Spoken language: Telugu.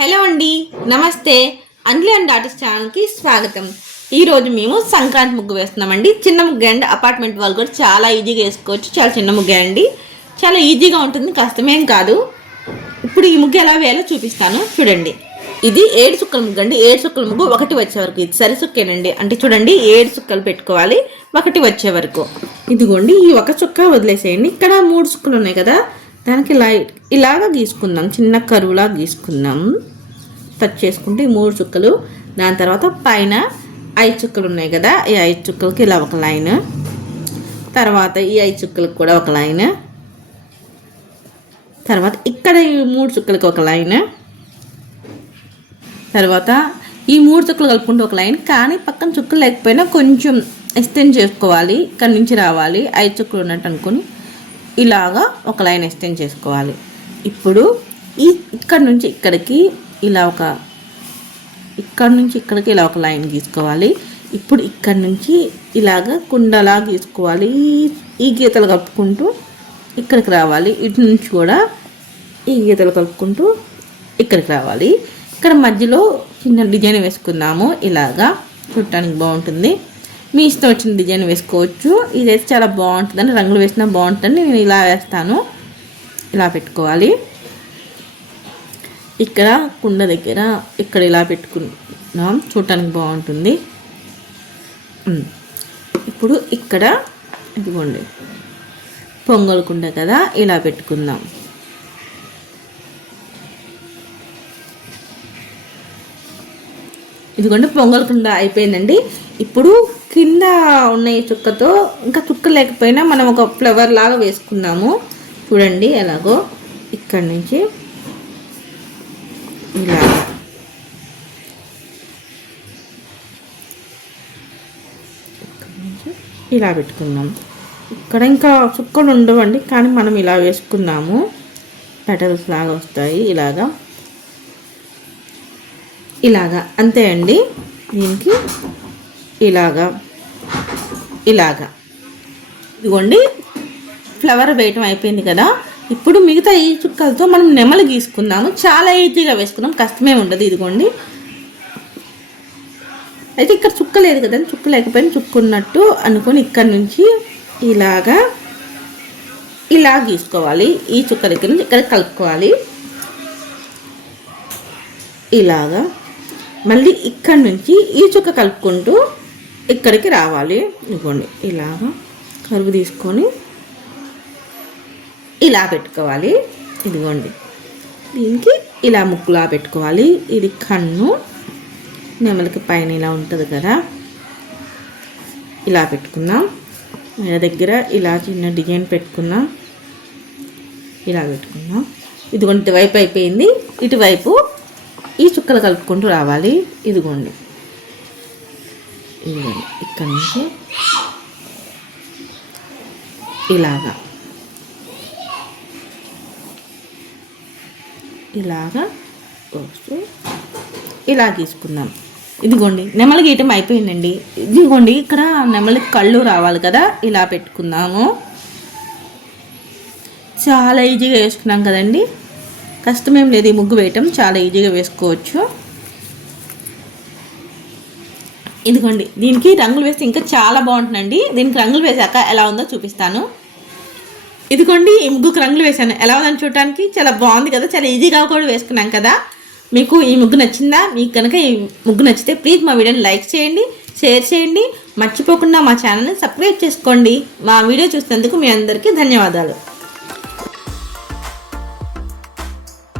హలో అండి, నమస్తే. అంజలి అండ్ ఆర్టిస్ట్ ఛానల్కి స్వాగతం. ఈరోజు మేము సంక్రాంతి ముగ్గు వేస్తున్నామండి. చిన్న ముగ్గు అండి, అపార్ట్మెంట్ వాళ్ళు కూడా చాలా ఈజీగా వేసుకోవచ్చు. చాలా చిన్న ముగ్గు అండి, చాలా ఈజీగా ఉంటుంది, కష్టమేం కాదు. ఇప్పుడు ఈ ముగ్గు ఎలా వేయాలో చూపిస్తాను, చూడండి. ఇది 7 చుక్కల ముగ్గు అండి. 7 చుక్కల ముగ్గు ఒకటి వచ్చే వరకు, ఇది సరి చుక్కేనండి. అంటే చూడండి, 7 చుక్కలు పెట్టుకోవాలి ఒకటి వచ్చే వరకు. ఇదిగోండి, ఈ ఒక చుక్క వదిలేసేయండి. ఇక్కడ 3 చుక్కలు ఉన్నాయి కదా, దానికి ఇలాగా గీసుకుందాం, చిన్న కరువులా గీసుకుందాం. టచ్ చేసుకుంటే 3 చుక్కలు. దాని తర్వాత పైన 5 చుక్కలు ఉన్నాయి కదా, ఈ 5 చుక్కలకి ఇలా ఒక లైన్. తర్వాత ఈ 5 చుక్కలకి కూడా ఒక లైన్. తర్వాత ఇక్కడ ఈ 3 చుక్కలకి ఒక లైన్. తర్వాత ఈ 3 చుక్కలు కలుపుకుంటూ ఒక లైన్. కానీ పక్కన చుక్కలు లేకపోయినా కొంచెం ఎక్స్టెండ్ చేసుకోవాలి. ఇక్కడ నుంచి రావాలి, 5 చుక్కలు ఉన్నట్టు అనుకుని ఇలాగా ఒక లైన్ ఎక్స్టెండ్ చేసుకోవాలి. ఇప్పుడు ఇక్కడ నుంచి ఇక్కడికి ఇలా ఇక్కడ నుంచి ఇక్కడికి ఇలా ఒక లైన్ గీసుకోవాలి. ఇప్పుడు ఇక్కడ నుంచి ఇలాగా కుండలా గీసుకోవాలి. ఈ గీతలు కలుపుకుంటూ ఇక్కడికి రావాలి. ఇటు నుంచి కూడా ఈ గీతలు కలుపుకుంటూ ఇక్కడికి రావాలి. ఇక్కడ మధ్యలో చిన్న డిజైన్ వేసుకుందాము. ఇలాగా చూడటానికి బాగుంటుంది. మీ ఇష్టం వచ్చిన డిజైన్ వేసుకోవచ్చు. ఇదైతే చాలా బాగుంటుందని, రంగులు వేసినా బాగుంటుందని నేను ఇలా వేస్తాను. ఇలా పెట్టుకోవాలి. ఇక్కడ కుండ దగ్గర ఇక్కడ ఇలా పెట్టుకున్నాం, చూడటానికి బాగుంటుంది. ఇప్పుడు ఇక్కడ ఇదిగోండి, పొంగల్ కుండ కదా, ఇలా పెట్టుకుందాం. ఇదిగోండి, పొంగల్ కుండ అయిపోయిందండి. ఇప్పుడు కింద ఉన్న ఈ చుక్కతో, ఇంకా చుక్క లేకపోయినా మనం ఒక ఫ్లవర్ లాగా వేసుకుందాము. చూడండి ఎలాగో, ఇక్కడి నుంచి ఇలా ఇలా పెట్టుకుందాం. ఇక్కడ ఇంకా చుక్కలు ఉండవండి, కానీ మనం ఇలా వేసుకుందాము. పెటల్స్ లాగా వస్తాయి ఇలాగా అంతే అండి. దీనికి ఇలాగా ఇదిగోండి, ఫ్లవర్ వేయటం అయిపోయింది కదా. ఇప్పుడు మిగతా ఈ చుక్కలతో మనం నెమలు గీసుకుందాము. చాలా ఈజీగా వేసుకుందాం, కష్టమే ఉండదు. ఇదిగోండి, అయితే ఇక్కడ చుక్క లేదు కదా, చుక్క లేకపోయినా చుక్క ఉన్నట్టు అనుకొని ఇక్కడ నుంచి ఇలా గీసుకోవాలి. ఈ చుక్క దగ్గర నుంచి ఇక్కడ కలుపుకోవాలి. ఇలాగా మళ్ళీ ఇక్కడ నుంచి ఈ చుక్క కలుపుకుంటూ ఇక్కడికి రావాలి. ఇదిగోండి, ఇలాగా కరువు తీసుకొని ఇలా పెట్టుకోవాలి. ఇదిగోండి, దీనికి ఇలా ముక్కులా పెట్టుకోవాలి. ఇది కన్ను, నెమలికి పైన ఇలా ఉంటుంది కదా, ఇలా పెట్టుకుందాం. మన దగ్గర ఇలా చిన్న డిజైన్ పెట్టుకుందాం, ఇలా పెట్టుకుందాం. ఇదిగోండి, ఇటువైపు అయిపోయింది. ఇటువైపు ఈ చుక్కలు కలుపుకుంటూ రావాలి. ఇదిగోండి, ఇక్కడ నుంచి ఇలాగా వస్తూ ఇలా గీసుకుందాం. ఇదిగోండి, నెమలి గీయటం అయిపోయిందండి. ఇదిగోండి, ఇక్కడ నెమలికి కళ్ళు రావాలి కదా, ఇలా పెట్టుకుందాము. చాలా ఈజీగా వేసుకున్నాం కదండి, కష్టమేం లేదు. ఈ ముగ్గు వేయటం చాలా ఈజీగా వేసుకోవచ్చు. ఇదిగోండి, దీనికి రంగులు వేస్తే ఇంకా చాలా బాగుంటుందండి. దీనికి రంగులు వేసాక ఎలా ఉందో చూపిస్తాను. ఇదిగోండి, ఈ ముగ్గుకు రంగులు వేసాను. ఎలా ఉందని చూడటానికి చాలా బాగుంది కదా, చాలా ఈజీగా కూడా వేసుకున్నాం కదా. మీకు ఈ ముగ్గు నచ్చిందా? మీకు కనుక ఈ ముగ్గు నచ్చితే ప్లీజ్ మా వీడియోని లైక్ చేయండి, షేర్ చేయండి, మర్చిపోకుండా మా ఛానల్ని సబ్స్క్రైబ్ చేసుకోండి. మా వీడియో చూసినందుకు మీ అందరికీ ధన్యవాదాలు.